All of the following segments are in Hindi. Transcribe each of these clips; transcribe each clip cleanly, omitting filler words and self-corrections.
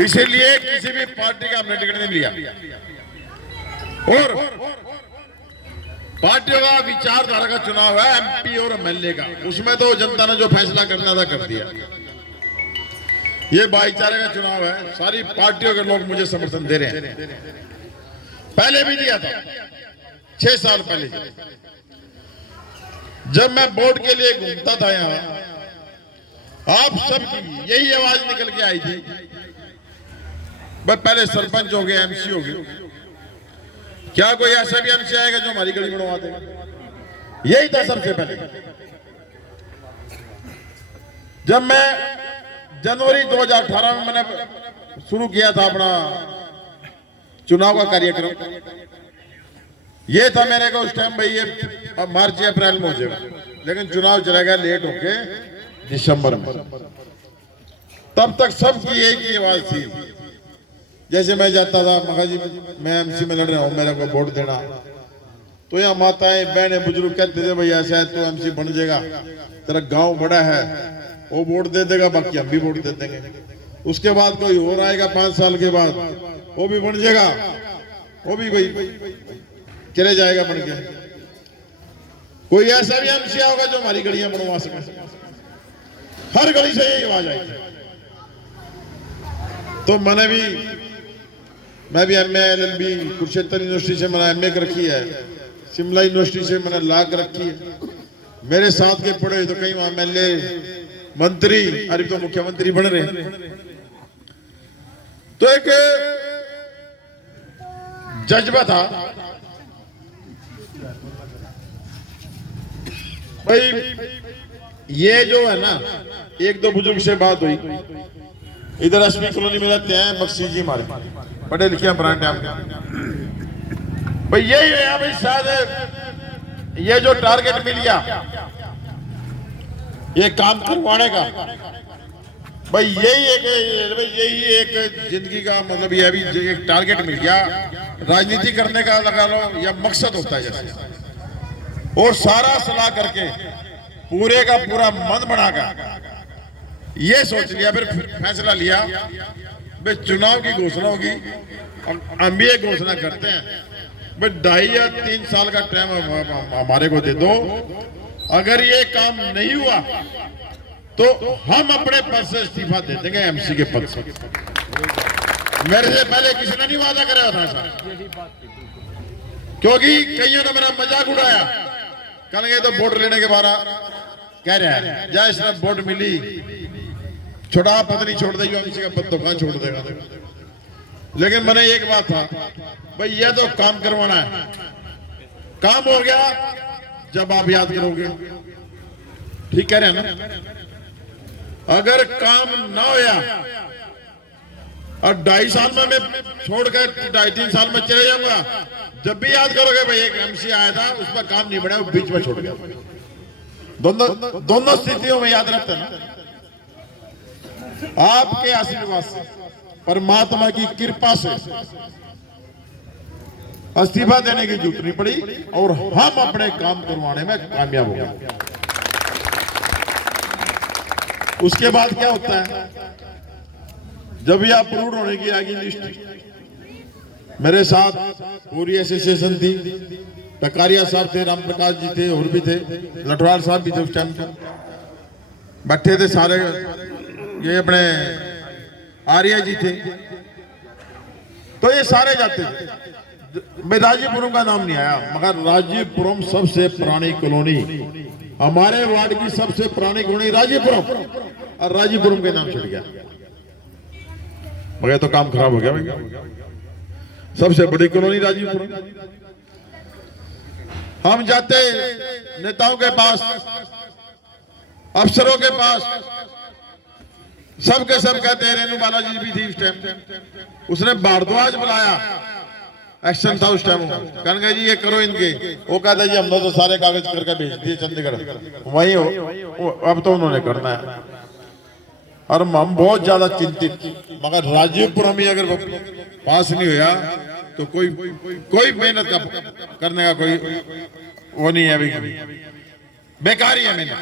इसीलिए किसी भी पार्टी का हमने टिकट नहीं लिया। और पार्टियों का विचारधारा का चुनाव है, एमपी और एमएलए का, उसमें तो जनता ने जो फैसला करना था कर दिया। ये भाईचारे का चुनाव है, सारी पार्टियों के लोग मुझे समर्थन दे रहे हैं। पहले भी दिया था 6 साल पहले, जब मैं वोट के लिए घूमता था यहाँ, आप सबकी यही आवाज निकल के आई थी, बस पहले सरपंच हो गए, एमसी हो गए, क्या कोई ऐसा भी एमसी आएगा जो हमारी गली बनवा देगा? यही था सबसे पहले। जब मैं जनवरी 2018 में मैंने शुरू किया था अपना चुनाव का कार्यक्रम, ये था मेरे को उस टाइम भाई, ये अब मार्च या अप्रैल में हो जाएगा, लेकिन चुनाव चलेगा लेट होके दिसंबर में। तब तक सबकी एक ही आवाज थी, जैसे मैं जाता था, मगा जी मैं एमसी में लड़ रहा हूँ, मेरे को वोट देना, तो यहाँ माताएं बहनें बुजुर्ग कहते थे भाई ऐसा है तो एमसी बन जाएगा, तेरा गांव बड़ा है, वो वोट दे देगा, बाकी हम भी वोट दे देंगे। उसके बाद कोई और आएगा 5 साल के बाद, वो भी बन जाएगा, वो भी भाई चले जाएगा बन के। कोई ऐसा भी एमसी होगा जो हमारी गलियां बनवा सके। हर गली से यही आवाज आई। तो मैं भी एमए एलएलबी कुरुक्षेत्र यूनिवर्सिटी से मैंने एमए कर रखी है, शिमला यूनिवर्सिटी से मैंने लॉ कर रखी है। मेरे साथ के पढ़े तो कई वहां एमएलए मंत्री, अरे तो मुख्यमंत्री बन रहे हैं। तो एक जज्बा था भाई, ये जो है ना, 1-2 बुजुर्ग से बात हुई, इधर एसपी कॉलोनी में रहते हैं बख्शी जी, हमारे पढ़े लिखे ब्रांड टाइम भाई, यही है भाई, शायद ये जो टारगेट मिल गया ये काम करवाने का, भाई यही एक जिंदगी का मतलब, ये अभी एक टारगेट मिल गया, राजनीति करने का लगा लो या मकसद होता है जैसे, और सारा सलाह करके पूरे का पूरा मन बनाकर ये सोच लिया, फिर फैसला लिया भाई चुनाव की घोषणा होगी, हम भी एक घोषणा करते हैं भाई 2.5 या 3 साल का टाइम हमारे को दे दो, अगर ये काम नहीं हुआ तो हम अपने पद से इस्तीफा दे देंगे, एमसी के पद से। मेरे से पहले किसी ने नहीं वादा कराया था सर, क्योंकि कईयों ने मेरा मजाक उड़ाया, कल गए तो वोट लेने के बाद कह रहे हैं जय इसने वोट मिली, छोटा पद नहीं छोड़ देगा, एमसी का पद तो कहां छोड़ देगा। लेकिन मैंने एक बात था भाई, यह तो काम करवाना है, काम हो गया जब आप याद करोगे, ठीक कह रहे हैं ना। अगर काम ना होया और 2.5 साल में मैं छोड़कर 2.5-3 साल में चले जाऊंगा, जब भी याद करोगे भाई एक एमसी आया था, उस पर काम नहीं बढ़ा, वो बीच में छोड़ गया। दोनों स्थितियों में याद रखते ना, आपके आशीर्वाद से, परमात्मा की कृपा से इस्तीफा देने की जरूरत नहीं पड़ी और हम अपने काम करवाने में कामयाब हो गए। उसके बाद क्या होता है, जब भी आप अप्रूव होने की आगे लिस्ट, मेरे साथ पूरी एसोसिएशन थी, टकारिया साहब थे, राम प्रकाश जी थे, और भी थे, लठवाल साहब भी थे, उस टाइम बैठे थे सारे, ये अपने आर्या जी थे, तो ये सारे जाते थे। मैं राजीपुरम का नाम नहीं आया, मगर राजीपुरम सबसे पुरानी कॉलोनी, हमारे वार्ड की सबसे पुरानी कॉलोनी राजीपुरम, और राजीपुरम के नाम छुट गया, मगर तो काम खराब हो गया भाई। सबसे बड़ी कॉलोनी राजीपुरम। हम जाते नेताओं के पास, अफसरों के पास, सबके सब कहते हैं, रेणु बालाजी भी थी उस टाइम, उसने भारद्वाज बुलाया, एक्शन था उस टाइम, कहने जी ये करो इनके, वो कहता जी हमने तो सारे कागज करके भेज दिए चंडीगढ़, वही हो अब तो उन्होंने करना है, और हम बहुत ज्यादा चिंतित, मगर राजीवपुरम ही अगर पास नहीं हुआ तो कोई मेहनत का करने का कोई वो नहीं है, अभी बेकार ही है मेहनत।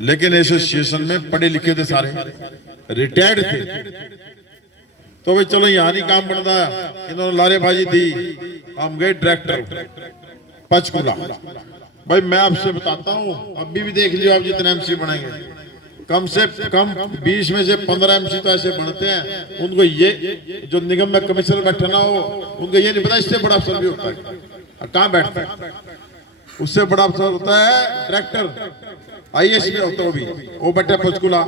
लेकिन एसोसिएशन में पढ़े लिखे थे सारे, रिटायर्ड थे। तो भाई चलो यहाँ नहीं काम बनता, इन्होंने लारेबाजी दी, हम गए डायरेक्टर पंचकूला। भाई मैं आपसे बताता हूँ, अभी भी देख लियो आप जितने एमसी बनेंगे, कम से कम 20 में से 15 एमसी तो ऐसे बनते हैं, उनको ये जो निगम में कमिश्नर बैठे ना हो, उनको ये नहीं पता इससे बड़ा अफसर भी होता है। कहाँ बैठता है? उससे बड़ा अफसर होता है डायरेक्टर, आईएएस में होता है वो बैठे पंचकूला।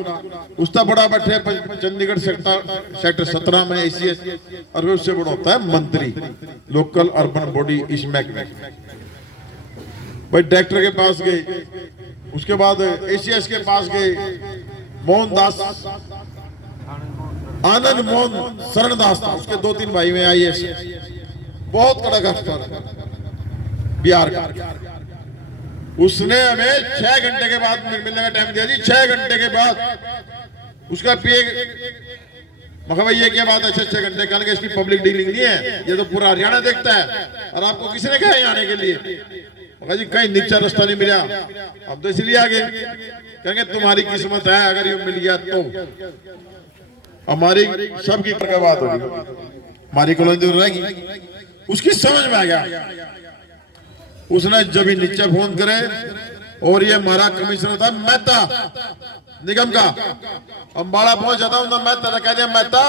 उसका बड़ा बैठे चंडीगढ़ सेक्टर 17 में एसीएस, और उससे बड़ा होता है मंत्री लोकल अर्बन बॉडी इसमें। भाई डायरेक्टर के पास गए, उसके बाद एसीएस के पास गए, मोहनदास आनंद मोहन शरण दास था, उसके 2-3 भाई में आईएएस, बहुत कड़क अफसर बिहार का। उसने हमें 6 घंटे के बाद मिलने का टाइम दिया जी, 6 घंटे के बाद। उसका पीए मगर भाई ये क्या बात है 6 घंटे, कहने के इसकी पब्लिक डीलिंग नहीं है, ये तो पूरा हरियाणा देखता है, और आपको किसने कहा है आने के लिए? मगर जी कहीं नीचा रास्ता नहीं मिला, अब तो इसलिए आ गए। कहेंगे तुम्हारी किस्मत है, अगर ये मिल गया तो हमारी सबकी बात होगी, हमारी कॉलोनी रहेगी। उसकी समझ में आ गया, उसने जब ही नीचे फोन करे, और ये हमारा कमिश्नर था मेहता निगम का, अंबाला पहुंच जाता हूं, मेहता कह दिया, मेहता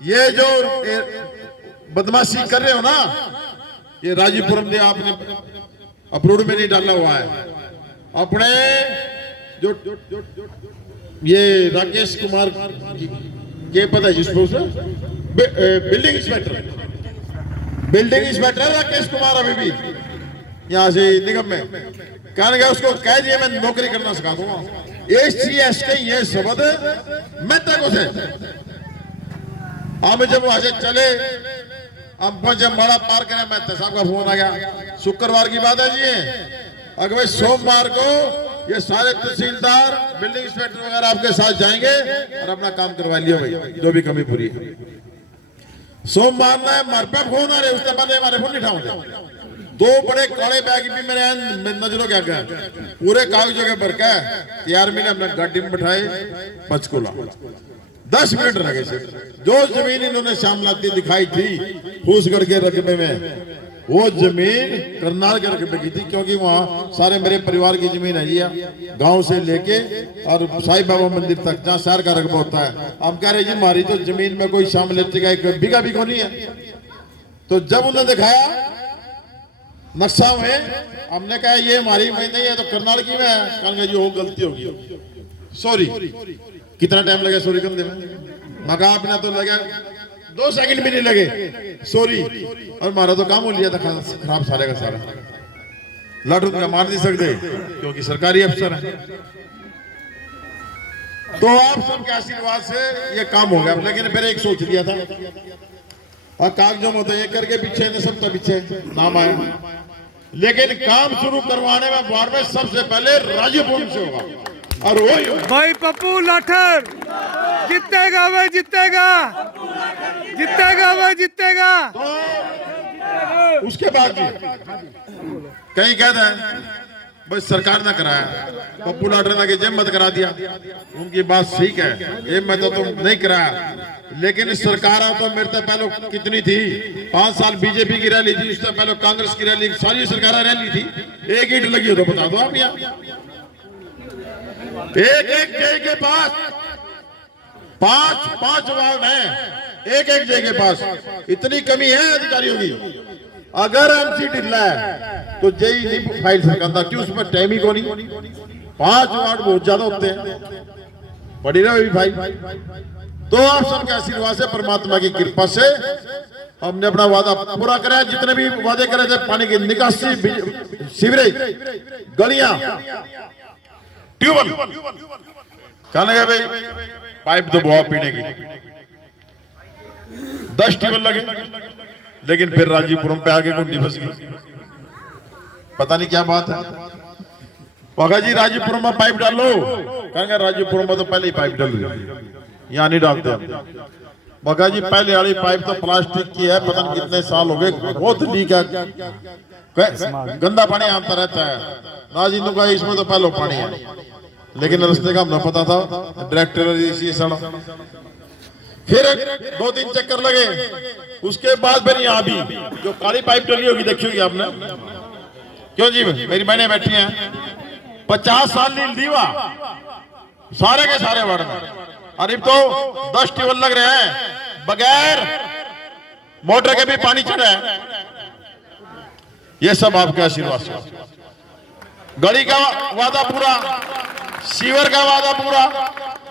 ये जो बदमाशी कर रहे हो ना, ये राजीपुरम ने आपने अप्रूव में नहीं डाला हुआ है। अपने जो ये राकेश कुमार के पता है जिसको, बिल्डिंग इंस्पेक्टर राकेश कुमार अभी भी यहाँ से निगम में, कहने गया उसको कह दिया मैं नौकरी करना सिखा दूंगा। एसीएस के ये शब्द मेहता को थे। हम जब वहां से चले, हम पहुंचे बड़ा पार करें, मेहता साहब का फोन आ गया, शुक्रवार की बात है जी, अगर भाई सोमवार को ये सारे तहसीलदार बिल्डिंग इंस्पेक्टर वगैरह आपके साथ जाएंगे और अपना काम करवा लियो भाई, जो भी कमी पूरी है। सोमवार में हमारे पे फोन आ रहे, उसके बाद हमारे फोन नहीं उठाओगे। 2 बड़े काले बैग भी मेरे नजरों के आगे, पूरे कागजों के भर के तैयार मिले, हमने गाड़ी में बैठाए पंचकूला। 10 मिनट लगे सिर्फ। जो जमीन इन्होंने श्यामलाती दिखाई थी फूसगढ़ के रकबे में, वो जमीन करनाल के रकबे की थी, क्योंकि वहाँ सारे मेरे परिवार की जमीन है जी, गांव से लेके और साईं बाबा मंदिर तक, जहाँ शहर का रकबा होता है। हम कह रहे जी हमारी तो जमीन में कोई श्यामलाती का एक बीघा भी नहीं है। तो जब उन्होंने दिखाया नक्शा में, हमने कहा ये हमारी में नहीं है, तो करनाल की में है। कहेंगे जी वो गलती होगी, सॉरी। कितना टाइम लगा सॉरी करने में? मगा आपने तो लगा 2 सेकंड भी नहीं लगे, सॉरी। और हमारा तो काम हो लिया था खराब सारे का सारा, लाठू का मार नहीं सकते क्योंकि सरकारी अफसर है। तो आप सबके आशीर्वाद से ये काम हो गया। लेकिन फिर एक सोच लिया था, और कागजों में तो ये करके पीछे न सब तो पीछे नाम आया, लेकिन काम शुरू करवाने में बार में सबसे पहले राजीपुरम से होगा, और वही भाई पप्पू लाठर जीतेगा, भाई जीतेगा, जीतेगा, भाई जीतेगा। तो उसके बाद भी कहीं कहते हैं भाई सरकार ने कराया, पप्पू लाठर ने जेब मत करा दिया, उनकी बात ठीक है, ये मैं तो तुम नहीं कराया। लेकिन सरकार तो मेरे से पहले कितनी थी, 5 साल बीजेपी की रैली थी, उससे पहले कांग्रेस की रैली, सारी सरकार रैली थी, एक ईंट लगी हो तो बता दो आप। यहाँ एक जय के पास 5 वार्ड है, एक जय के पास, इतनी कमी है अधिकारियों की। अगर एमसी ढिल्ला है तो जय नहीं फाइल सकता, क्यों? उसमें टाइम ही को नहीं। 5 वार्ड बहुत ज्यादा होते हैं, पड़ी रही भाई। तो आप सबके आशीर्वाद से, परमात्मा की कृपा से हमने अपना वादा पूरा कराया। जितने भी वादे करे थे, पानी की निकासी, सीवरेज, गलियां, ट्यूबवेल, कहने गए भाई पाइप तो बहुत पीने की, 10 ट्यूबवेल लगे। लेकिन फिर राजीपुरम पे आगे कुंडी फंस गई, पता नहीं क्या बात है। वगा जी राजीपुरम में पाइप डालो, कहेंगे राजीपुरम में तो पहले ही पाइप डाल, यहाँ नहीं डालते। वगा जी पहले वाली पाइप तो प्लास्टिक की है, पता नहीं कितने साल हो गए, बहुत लीक है, गंदा पानी आता रहता है ना जी। इसमें तो पहले पानी है, लेकिन रास्ते का हमें पता था डायरेक्टर इसी सड़क। फिर 2-3 चक्कर लगे, उसके बाद फिर यहाँ भी जो काली पाइप डली होगी देखी होगी आपने, क्यों जी मेरी बहनें बैठी हैं, 50 साल नील दीवा सारे के सारे वार्ड में, अरे तो 10 ट्यूबवेल लग रहे हैं, बगैर मोटर के भी पानी चढ़ा है। ये सब आपके आशीर्वाद से। गली का वादा पूरा, सीवर का वादा पूरा,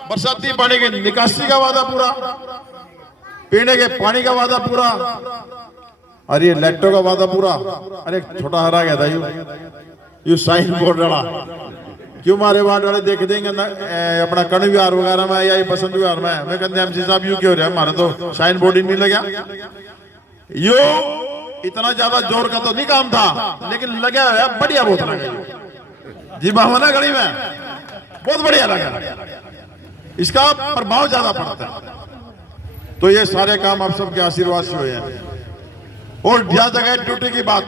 बरसाती पानी की निकासी का वादा पूरा, पीने के पानी का वादा पूरा, और ये लाइटों का वादा पूरा। अरे छोटा हरा गया था यू साइन बोर्ड डाला, क्यों मारे वार्ड वाले देख देंगे ना अपना कण विहार वगैरह में या ये बसंत विहार में, मैं कहते एमसी साहब यू क्यों रहे, हमारे तो साइन बोर्ड ही नहीं लगा। यो इतना ज्यादा जोर का तो नहीं काम था, लेकिन लगा है बढ़िया, बहुत लगा जी बावना गली में, बहुत बढ़िया लगा, इसका प्रभाव ज्यादा पड़ता है। तो ये सारे काम आप सबके आशीर्वाद से हुए हैं। और ज्यादा जगह ड्यूटी की बात,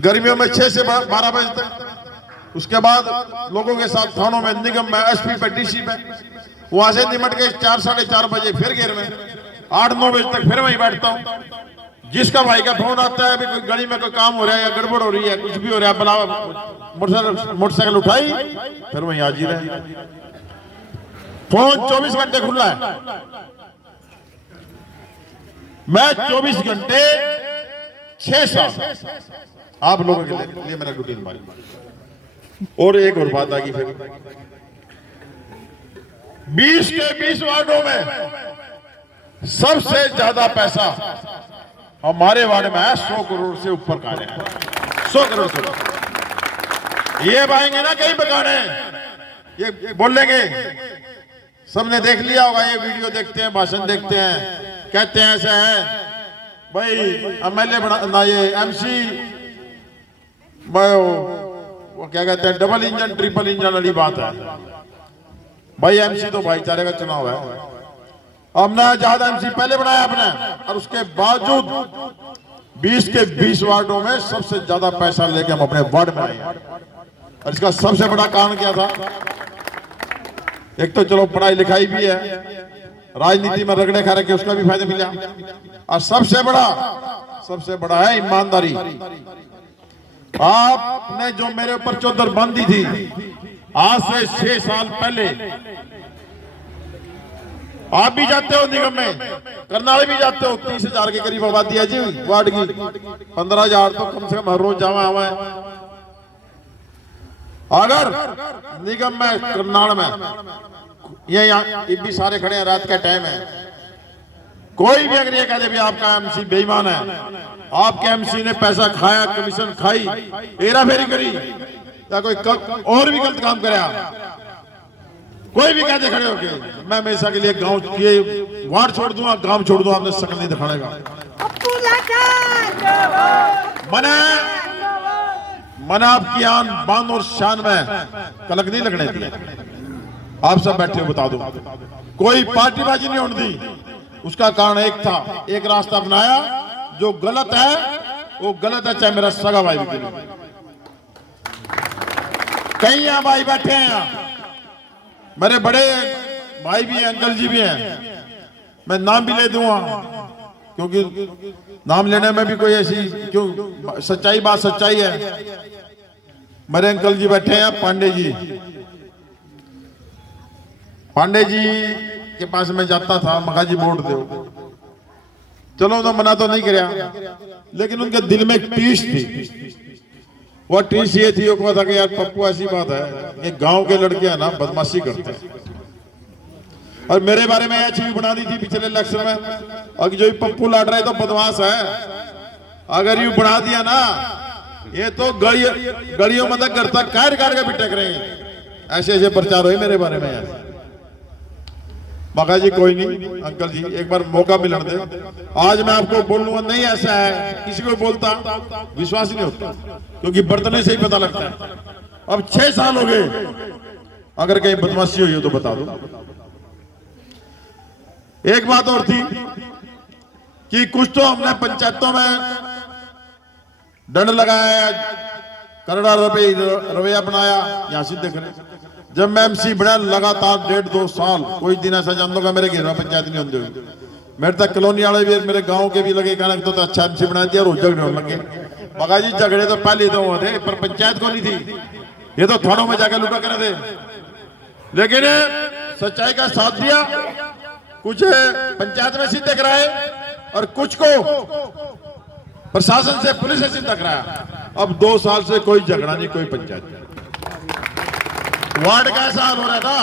गर्मियों में 6 से 12 बजे तक, उसके बाद लोगों के साथ थानों में, निगम में, एसपी पे, डीसी पे, वहां से निमट के 4-4:30 बजे फिर घेर में, 8-9 बजे तक फिर वहीं बैठता हूँ। जिसका भाई का फोन आता है, अभी कोई गली में कोई काम हो रहा है या गड़बड़ हो रही है, कुछ भी हो रहा है, बुलावा, मोटरसाइकिल उठाई फिर वहीं हाजिर है। फोन 24 घंटे खुला है, मैं 24 घंटे 6 साल आप लोगों के लिए मेरा रूटीन मारी। और एक और बात आ गई, फिर 20 के 20 वार्डों में सबसे ज्यादा पैसा हमारे वार्ड में है, 100 करोड़ से ऊपर का है, 100 करोड़ से। ये आएंगे ना कहीं बगाने, ये बोलेंगे, सबने देख लिया होगा, ये वीडियो देखते हैं, भाषण देखते हैं, कहते हैं ऐसा है भाई एमएलए बना, ये एमसी वो क्या कहते हैं, डबल इंजन ट्रिपल इंजन वाली बात है। भाई एमसी तो भाईचारे का चुनाव है, हमने ज्यादा एमसी पहले बनाया आपने, और उसके बावजूद 20 के 20 वार्डों में सबसे ज्यादा पैसा लेके हम अपने वार्ड में आए। और इसका सबसे बड़ा कारण क्या था, एक तो चलो पढ़ाई लिखाई भी है, राजनीति में रगड़े खा रखे उसका भी फायदा मिला, और सबसे बड़ा है ईमानदारी। आपने जो मेरे ऊपर चौधर बांधी थी आज से 6 साल पहले, आप भी जाते हो निगम में, करनाल भी जाते हो, 30,000 के करीब आबादी है जी वार्ड की, 15,000 तो कम से कम हर रोज जावा हुआ है। अगर निगम में, करनाल में, ये भी सारे खड़े हैं, रात का टाइम है, कोई भी अगर ये कह दे भी आपका एमसी बेईमान है, आपके एमसी ने पैसा खाया, कमीशन खाई, हेरा फेरी करी, या कोई और भी गलत काम कराया, कोई भी कहते खड़े होके, मैं हमेशा के लिए गांव, ये वार्ड छोड़ दूंगा, गांव छोड़ दूंगा, आपने शक्ल नहीं दिखाने का। मैंने आपकी आन बान और शान में कलक नहीं लगने दी। आप सब बैठे हो, बता दो, कोई पार्टीबाजी नहीं होने दी। उसका कारण एक था, एक रास्ता अपनाया, जो गलत है वो गलत है, चाहे मेरा सगा भाई भी। कई यहाँ भाई बैठे हैं, मेरे बड़े भाई भी हैं, अंकल जी भी हैं, मैं नाम भी ले दूंगा, क्योंकि नाम लेने में भी कोई ऐसी, क्यों, सच्चाई बात सच्चाई है। मेरे अंकल जी बैठे हैं, पांडे जी के पास मैं जाता था, मगा जी वोट दो, चलो उन्होंने मना तो नहीं किया, लेकिन उनके दिल में एक टीस थी। वो टीस ये थी, वो कहता कि यार पप्पू ऐसी बात है, ये गांव के लड़के हैं ना, बदमाशी करते हैं। और मेरे बारे में यह छवि बना दी थी पिछले इलेक्शन में, और जो पप्पू लड़ रहे तो बदमाश है, अगर यू बना दिया ना, ये तो गलियों में तक घर तक काट के पिटक रहे हैं। ऐसे प्रचार हुए मेरे बारे में यार। मगा जी कोई नहीं, अंकल जी एक बार मौका मिलने दे, आज मैं आपको बोलूंगा नहीं ऐसा है, किसी को बोलता विश्वास नहीं होता, क्योंकि बर्तने से ही पता लगता है। अब 6 साल हो गए, अगर कहीं बदमाशी हुई हो तो बता दो। एक बात और थी कि कुछ तो हमने पंचायतों में दंड लगाया, करोड़ों रुपए रवैया बनाया, यहां सीधे खड़े जब मैं एमसी बना लगातार 1.5-2 साल, कोई दिन ऐसा जान दूंगा मेरे घेरा पंचायत नहीं होंगे। मेरे तक कॉलोनी वाले भी मेरे गांव के भी लगे कहना तो अच्छा एमसी बना दिया, रोज झगड़े होने लगे। मगा जी झगड़े तो पहले तो हुए थे, पर पंचायत को नहीं थी, ये तो थानों में जाकर लुटा करे थे। लेकिन सच्चाई का साथ दिया, कुछ पंचायत में सिद्ध कराए और कुछ को प्रशासन से, पुलिस से सिद्ध कराया। अब 2 साल से कोई झगड़ा नहीं, कोई पंचायत नहीं। वार्ड का ऐसा हाल हो रहा था,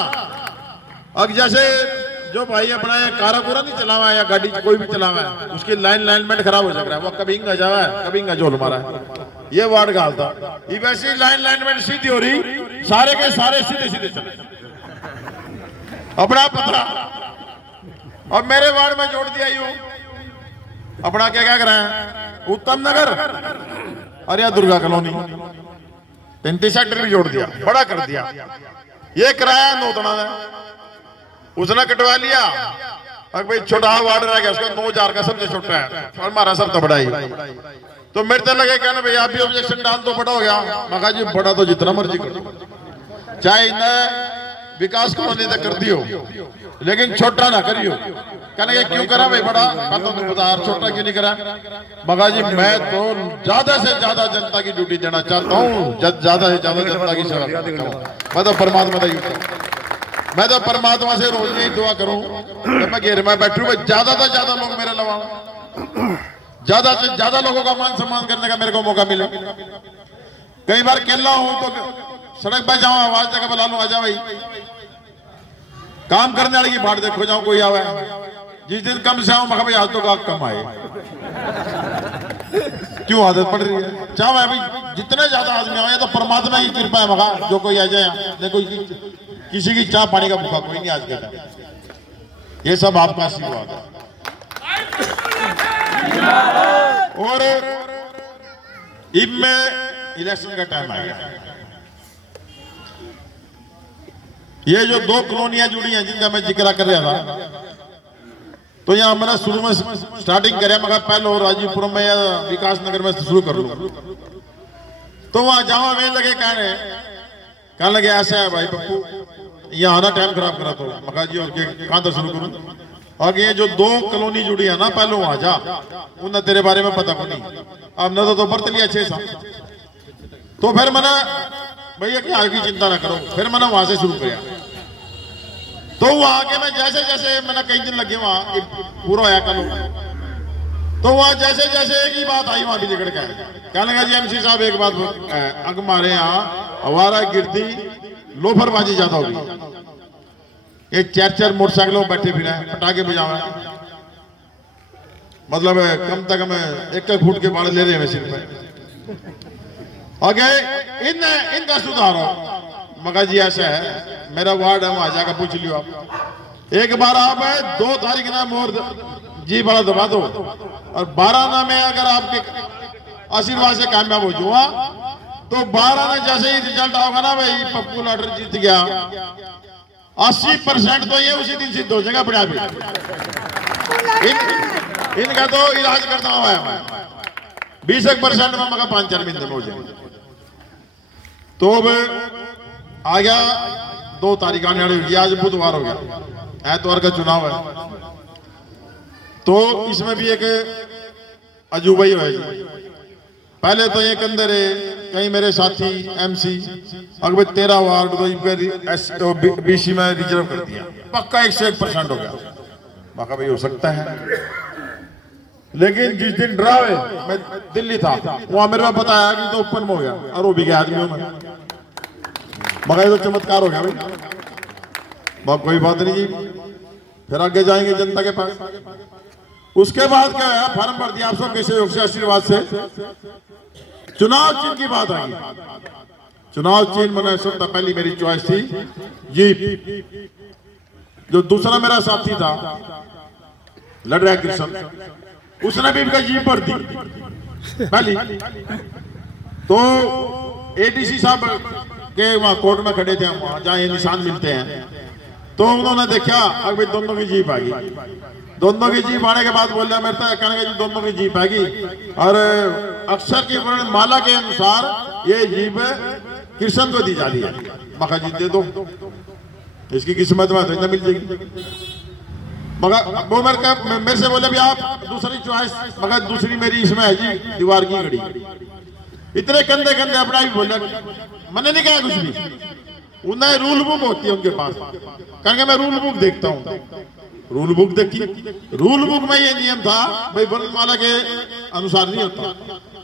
अब जैसे जो भाई अपना ये कारा पूरा नहीं चलावा है या गाड़ी कोई भी चलावा है, उसकी लाइनमेंट खराब हो जा रहा है, वो कभी इंगा जावा है, कभी इंगा झोल मारा है। ये वार्ड का हाल था। ये वैसी लाइनमेंट सीधी हो रही, सारे के सारे सीधे सीधे चले अपना पता। अब मेरे वार्ड में जोड़ दिया यूं अपना क्या क्या करा है, उत्तम नगर और या दुर्गा कॉलोनी, 33 सेक्टर भी जोड़ दिया, बड़ा कर दिया। ये कराया नौतना ने, उसने कटवा लिया। अब भाई छोटा वार्ड रह गया, उसका 9000 का सबसे छोटा है और हमारा सब तो बड़ा ही। तो मेरे तो लगे कहना भाई आप भी ऑब्जेक्शन डाल तो बड़ा हो गया। मैं कहा जी बड़ा तो जितना मर्जी कर दो, चाहे इन्हें विकास कॉलोनी तक कर दियो, लेकिन छोटा ना करियो। कहने क्यों करा भाई बड़ा, मैं तो बता छोटा क्यों नहीं करा। मगा जी मैं तो ज्यादा से ज्यादा जनता की ड्यूटी देना चाहता हूँ, ज्यादा से ज्यादा जनता की सेवा करता हूँ। मैं तो परमात्मा का यूज, मैं तो परमात्मा से रोज यही दुआ करूँ जब मैं घेर में बैठू, ज्यादा से ज्यादा लोग मेरे लगाओ, ज्यादा से ज्यादा लोगों का मान सम्मान करने का मेरे को मौका मिले। कई बार केला हूं तो सड़क पर जाऊं, आवाज जगह बुला लूं, आजा भाई काम करने वाले की बाट देखो, जाऊं कोई आवे। जिस दिन कम से आऊं, भाई आज तो गाहक कम आए, क्यों आदत पड़ रही है। चाहे भाई जितने ज्यादा आदमी आए तो परमात्मा की कृपा है मगा, जो कोई आ जाए, देखो किसी की चाय पानी का भूखा कोई नहीं आज के टाइम, ये सब आपका आशीर्वाद है। और इनमें इलेक्शन का टाइम आएगा, ये जो 2 कॉलोनियां जुड़ी हैं जिनका मैं जिक्र कर रहा था, तो यहाँ मैंने शुरू में स्टार्टिंग करे, मगर पहले राजीवपुरम में या विकास नगर में शुरू कर लूं। तो वहां जावा में लगे कहने लगे ऐसा है भाई पप्पू, यहाँ आना टाइम खराब करा, तो मगा जी और कहां तो शुरू करूं। और ये जो 2 कॉलोनी जुड़ी है ना, पहले वहां जा, उन्हें तेरे बारे में पता को नहीं, अब न तो बरत लिया 6 साल। तो फिर मैंने भैया कि आगे की चिंता ना करो, फिर मैंने वहां से शुरू किया। तो वहां के मैं जैसे जैसे मैंने कई दिन लगे वहां पूरा होया कल, तो वहां जैसे जैसे एक ही बात आई, वहां भी बिगड़ गया। कहने लगा जी एमसी साहब एक बात, अग हमारे यहाँ आवारा गिरती लोफरबाजी ज्यादा होगी, ये 4-4 मोटरसाइकिलों बैठे फिर पटाखे बजावे, मतलब कम से कम 1 फुट के बाल ले रहे हैं सिर पे। आगे इनका सुधार हो। मगा जी ऐसा है, मेरा वार्ड है, वहां जाकर पूछ लियो आप। एक बार आप 2 तारीख ना मोर जी बड़ा दबा दो, और 12 ना में अगर आपके आशीर्वाद से कामयाब हो जुआ, तो 12 ना जैसे ही रिजल्ट आओगा ना भाई पप्पू लाटर जीत गया, 80% तो ये उसी दिन सिद्ध हो जाएगा। बढ़िया भी इनका तो इलाज करता हुआ है, 20% में मगर 5-4 दिन हो जाएंगे। तो अब आ गया 2 तारीख आने वाली, आज बुधवार हो गया, एतवार का चुनाव है। तो इसमें भी एक अजूबा ही है। पहले तो एक अंदर कई मेरे साथी एमसी अगर 13 वार्ड बीसी में रिजर्व कर दिया, पक्का 101% हो गया। बाका भाई हो सकता है, लेकिन जिस दिन ड्राव मैं दिल्ली था, वहां मेरे को बताया कि तो ओपन हो गया और वो भी गया आदमियों में, मगर तो चमत्कार हो गया भाई। कोई बात नहीं जी, फिर आगे जाएंगे जनता के पास। उसके बाद क्या है, फॉर्म भर दिया आप सबके सहयोग से, आशीर्वाद से। चुनाव चिन्ह की बात आई, चुनाव चिन्ह मैंने सुनता, पहली मेरी चॉइस थी जीप। जो दूसरा मेरा साथी था लड़ रहा कृष्ण, उसने भी इनका जीप भर दी पहली। तो एडीसी साहब के वहां कोर्ट में खड़े थे, वहां जहां ये निशान मिलते हैं, तो उन्होंने देखा अगर दोनों की जीप आ गई। दोनों की जीप आने के बाद बोल रहा मेरे तो कहने जी दोनों की जीप आएगी, और अक्षर की वर्णमाला के अनुसार ये जीप कृष्ण को दी जा रही है। मगर जी दे दो, इसकी किस्मत में तो मिल जाएगी। मगर वो मेरे से बोले भी आप दूसरी चॉइस, मगर दूसरी मेरी इसमें है जी दीवार की घड़ी। इतने कंधे कंधे अपना भी बोले, मैंने नहीं कहा कुछ भी। उन्हें रूल बुक होती है उनके पास, कहेंगे मैं रूल बुक देखता हूँ। रूल बुक देखी, रूल बुक में ये नियम था भाई वर्णमाला के अनुसार नहीं होता।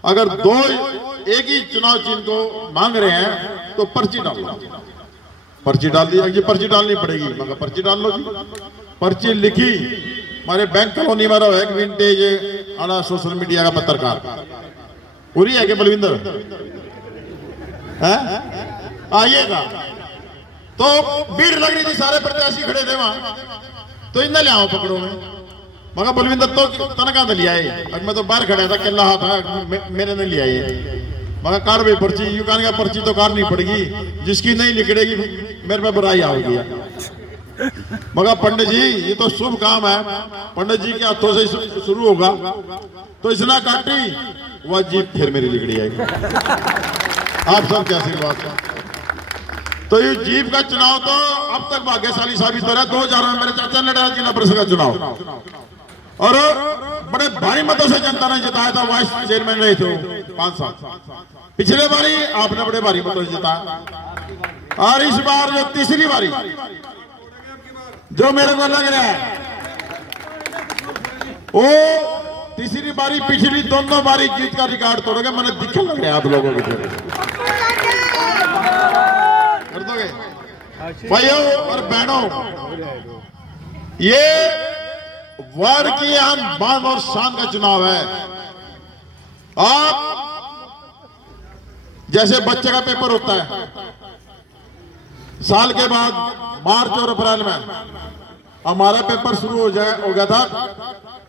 अगर दो एक ही चुनाव चिन्ह को मांग रहे हैं तो पर्ची डालो, पर्ची डाल दी। ये पर्ची डालनी पड़ेगी, मगर पर्ची डाल लो जी। पर्ची लिखी, हमारे बैंक कॉलोनी में रहो एक विंटेज आना सोशल मीडिया का पत्रकार पूरी है कि बलविंदर आइएगा। तो भीड़ लग रही थी, सारे प्रत्याशी खड़े थे वहां, तो इन्हें ले आओ पकड़ो में। मगर बलविंदर तो तनखा तो लिया है, मैं तो बाहर खड़ा था, केला था मेरे ने लिया है। मगर कार भाई पर्ची, यू कहने का पर्ची तो कारनी पड़ेगी, जिसकी नहीं निकलेगी मेरे पे बुराई आओगी। मगर पंडित जी ये तो शुभ काम है, पंडित जी के हाथों से शुरू होगा, तो इसना काटी वह जीप फिर मेरी लिगड़ी आएगी। आप सब क्या आशीर्वाद। तो ये जीप का चुनाव तो अब तक भाग्यशाली साबित हो रहा है। 2000 में मेरे चाचा ने लड़ा जिला परिषद का चुनाव, और बड़े भारी मतों से जनता ने जिताया था। वाइस चेयरमैन रहे थे 5 साल। पिछले बारी आपने बड़े भारी मतों से जिताया, और इस बार जो तीसरी बारी जो मेरे को लग रहा है वो तीसरी बारी पिछली दोनों बारी जीत का रिकॉर्ड तोड़ोगे। मैंने दिखने लग रहा है आप लोगों के कर दोगे भाइयों और बहनों। ये वार्ड की आन बान और शान का चुनाव है। आप जैसे बच्चे का पेपर होता है साल के बाद मार्च और अप्रैल में, हमारा पेपर शुरू हो गया था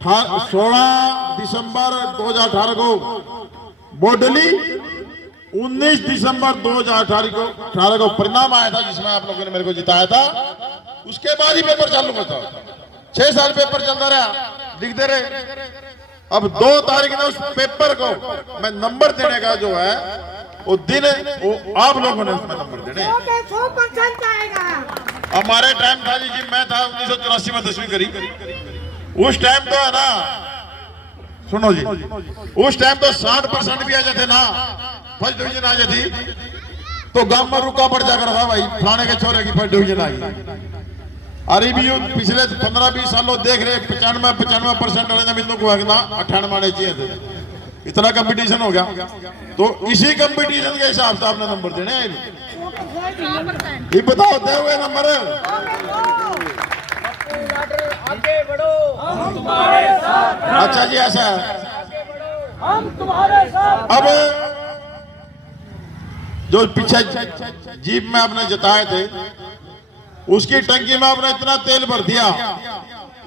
16 दिसंबर 2018 को बोर्डली, 19 दिसंबर 2018 को परिणाम आया था जिसमें आप लोगों ने मेरे को जिताया था। उसके बाद ही पेपर चालू होता, 6 साल पेपर चलता रहा, लिखते रहे। अब 2 तारीख ने उस पेपर को मैं नंबर देने का जो है वो दिन वो आप लोगों ने उसमें नंबर देने। 100% आएगा। हमारे टाइम था जी, मैं था 1984 में 10वीं करी। उस टाइम तो है ना, सुनो जी, उस टाइम तो 60% भी आ जाते ना, फर्स्ट डिवीजन आ जाती तो गांव में रुका पड़ जाकर था भाई फलाने के छोरे की फर्स्ट डिवीजन आई। अरे भी पिछले 15-20 सालों देख रहे 95% वाले बिंदु को 98 आने चाहिए थे। इतना कंपटीशन हो गया, तो इसी कंपटीशन के हिसाब से आपने नंबर देने हैं। ये बताओ दे हुए नंबर। आगे बढ़ो, हम तुम्हारे साथ हैं। अच्छा जी ऐसा है, हम तुम्हारे साथ। अब जो पीछे जीप में आपने जताए थे उसकी टंकी में आपने इतना तेल भर दिया,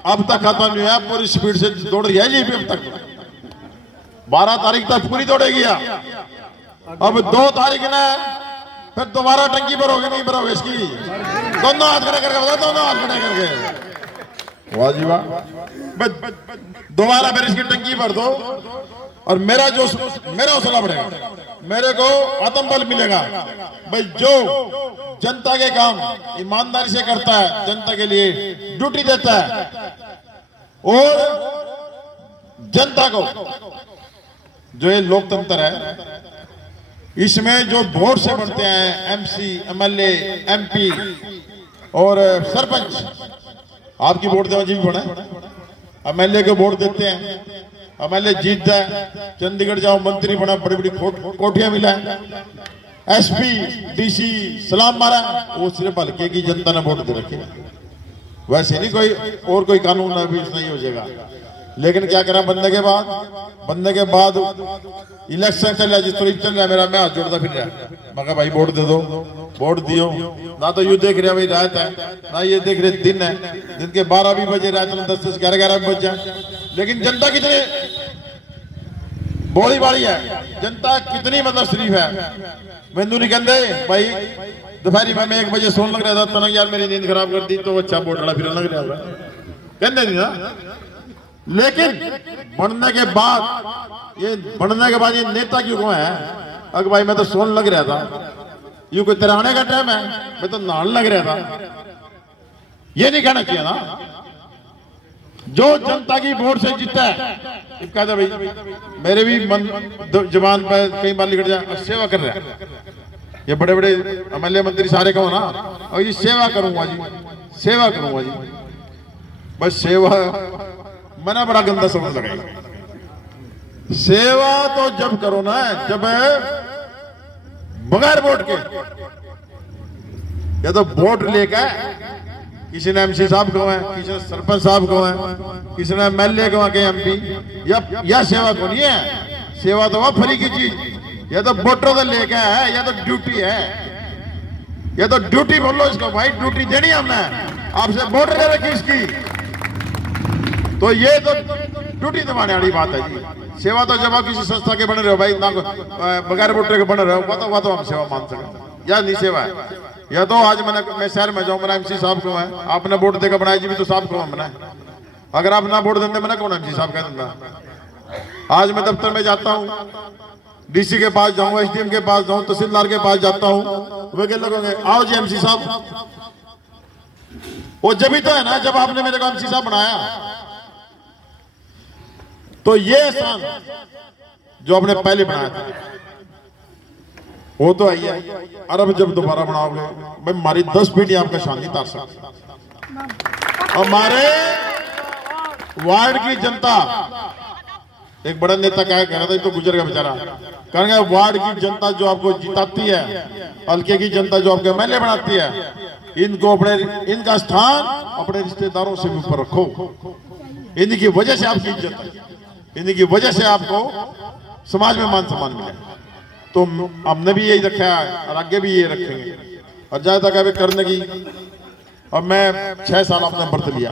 अब तक खत्म नहीं हुआ, पूरी स्पीड से दौड़ रही है जीप अब तक। 12 तारीख तक पूरी दौड़ेगी। अब 2 तारीख ने फिर दोबारा टंकी भरोगे नहीं भरोगे इसकी? दोनों हाथ खड़े करके बताओ, दोनों हाथ खड़े करके। वाह जी वाह। दोबारा फिर इसकी टंकी भर दो और मेरा हौसला बढ़ेगा, मेरे को आत्मबल मिलेगा भाई। जो जनता के काम ईमानदारी से करता है, जनता के लिए ड्यूटी देता है, और जनता को जो ये लोकतंत्र है इसमें जो वोट से बनते हैं एमसी, एमएलए, एमपी और सरपंच, आपकी वोट देवा जी भी बना, एमएलए को वोट देते हैं, एमएलए जीतता है, चंडीगढ़ जाओ मंत्री बना, बड़ी बड़ी कोठियां मिला है, एसपी डीसी सलाम मारा, वो सिर्फ हल्के की जनता ने वोट दे रखे। वैसे नहीं कोई और कोई कानून अभी नहीं हो जाएगा। लेकिन क्या करें, बनने के बाद इलेक्शन चल रहा, जिस तरीके चल रहा मेरा, मैं हाथ जोड़ता फिर रहा, मगर भाई वोट दे दो, वोट दियो ना। तो यू देख रहे भाई रात है ना, ये देख रहे दिन है, दिन के 12 भी बजे, रात में 10 11 बज जाए। लेकिन जनता कितनी बोली बाड़ी है, जनता कितनी मतलब शरीफ है। मैंने नहीं कहते भाई दोपहरी में 1 बजे सोने लग रहा था, तो यार मेरी नींद खराब कर दी, तो अच्छा वोट डाला फिर लग रहा है, कहते नहीं ना। लेकिन बनने के बाद ये नेता क्यों है? अगर भाई मैं तो सोने लग रहा था, ये कोई तिराने का टाइम है, मैं तो नाल लग रहा था। ये नहीं कहना चाहिए ना, जो जनता की वोट से जीता है, कहता भाई मेरे भी मन जबान पर कई बार लिखट जाए सेवा कर रहा है। ये बड़े बड़े एमएलए मंत्री सारे कहो ना, और ये सेवा करूंगा जी, सेवा करूंगा जी। बस सेवा मैंने बड़ा गंदा शब्द लगाई। सेवा तो जब करो ना जब बगैर वोट के, या तो वोट लेकर किसी ने एमसी साहब को है, किसी ने सरपंच साहब को है, किसी ने एमएलए को है, एमपी, या सेवा को नहीं है। सेवा तो वह फ्री की चीज, या तो वोटरों से लेकर है, या तो ड्यूटी है, या तो ड्यूटी बोल लो इसको भाई, ड्यूटी देनी हमने, आपसे वोट ले रखी इसकी, तो ये तो ड्यूटी दबाने वाली बात है जी। सेवा तो जब आप किसी संस्था के बन रहे हो भाई, ना बगैर वोटर के बन रहे हो, वह तो हम सेवा मान सकते, या नहीं सेवा है। या तो आज मैं शहर में जाऊं, मेरा एमसी साहब को है, आपने वोट देकर बनाया जी, भी तो साहब को हमने, अगर आप ना वोट देते मैंने कौन एमसी साहब कह देता। आज मैं दफ्तर में जाता हूं, डीसी के पास जाऊं, एसडीएम के पास जाऊं, तहसीलदार के पास जाता हूं, वे क्या लगोगे, आओ जी एमसी साहब। वो जब ही तो है ना जब आपने मेरे को एमसी साहब बनाया। तो ये एहसान जो आपने पहले बनाया था वो तो आई है, अरब जब दोबारा बनाओगे भाई, हमारी 10 पीढ़ी आपका शान नहीं तार सकती। हमारे वार्ड की जनता, एक बड़ा नेता कह रहा था, तो गुजर गया बेचारा, कहेंगे वार्ड की जनता जो आपको जिताती है, हल्के की जनता जो आपके एमएलए बनाती है, इनको अपने, इनका स्थान अपने रिश्तेदारों से भी ऊपर रखो। इनकी वजह से आपकी इज्जत है, इनकी वजह से आपको समाज में मान सम्मान मिले। तो हमने भी यही रखा है और आगे भी ये रखेंगे। और जहाँ तक करने की, अब मैं 6 साल आपने व्रत लिया,